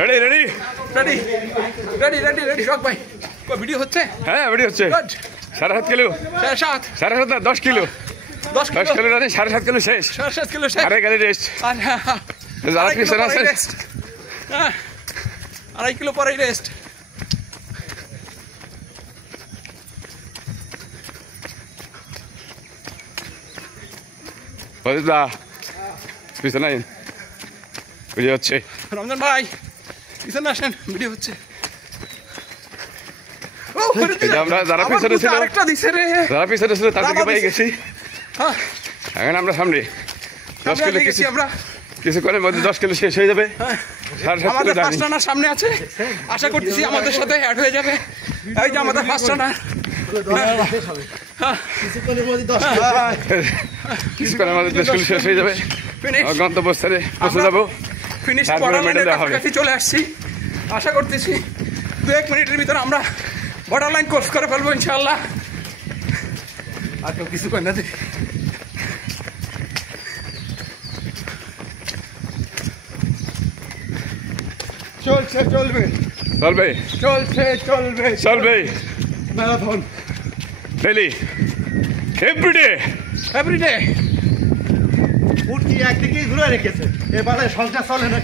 Ready ready ready ready ready ready শখ ভাই video হচ্ছে? হ্যাঁ ভিডিও হচ্ছে। 7.5 কিলো 7.5 10 কিলো 10 কিলো রানি 7.5 কিলো শেষ 7.5 কিলো শেষ। আরে গাড়ি রেস্ট যারা পিছনে আছে 2.5 কিলো পরেই রেস্ট। দা পিছনে ভিডিও হচ্ছে। রমজান ভাই পিছনে আসেন, ভিডিও হচ্ছে। আমরা যারা পিছনে ছিল আরেকটা দিছে রে, যারা পিছনে ছিল তাদেরকে পেয়ে গেছি। এখন আমরা সামনে 10 কিলো গেছি আমরা, কিছুক্ষণের মধ্যে 10 কিলো শেষ হয়ে যাবে। আমাদের ফার্স্ট রানার সামনে আছে, আশা করতেছি আমাদের সাথে অ্যাড হয়ে যাবে। এই যে আমাদের ফার্স্ট রানার, কিছুক্ষণের মধ্যে 10 কিলো শেষ হয়ে যাবে। গন্তব্যস্থলে পৌঁছে যাবো। ফিনিশ বর্ডার লাইনের কাছাকাছি চলে আসছি। আশা করতেছি 2-1 মিনিটের ভিতরে আমরা বর্ডার লাইন ক্রস করে ফেলবো ইনশাআল্লাহ। আর কেউ কিছু করে না দেখি। চলছে চলবে চলবে চলছে চলবে চলবে ম্যারাথন ডেইলি এভরিডে এভরিডে। উঠি একদিকেই ঘুরে রেখেছে, এবারে সংসার চলে না।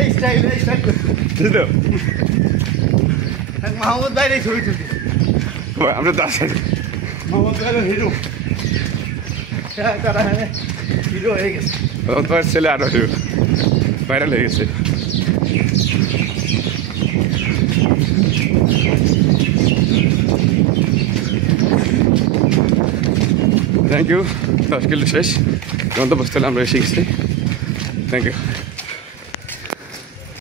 এই স্টাইল মাহমুদ ভাইয়ের ছবি তুলি। আমরা তার সাথে মাহমুদ ভাই হিরো, তারা হিরো হয়ে গেছে। তোমার ছেলে আরো হিরো ভাইরাল হয়ে গেছে। Thank you. 10 কিলো শেষ, গন্তব্যস্থলে আমরা এসে গেছি। Thank you.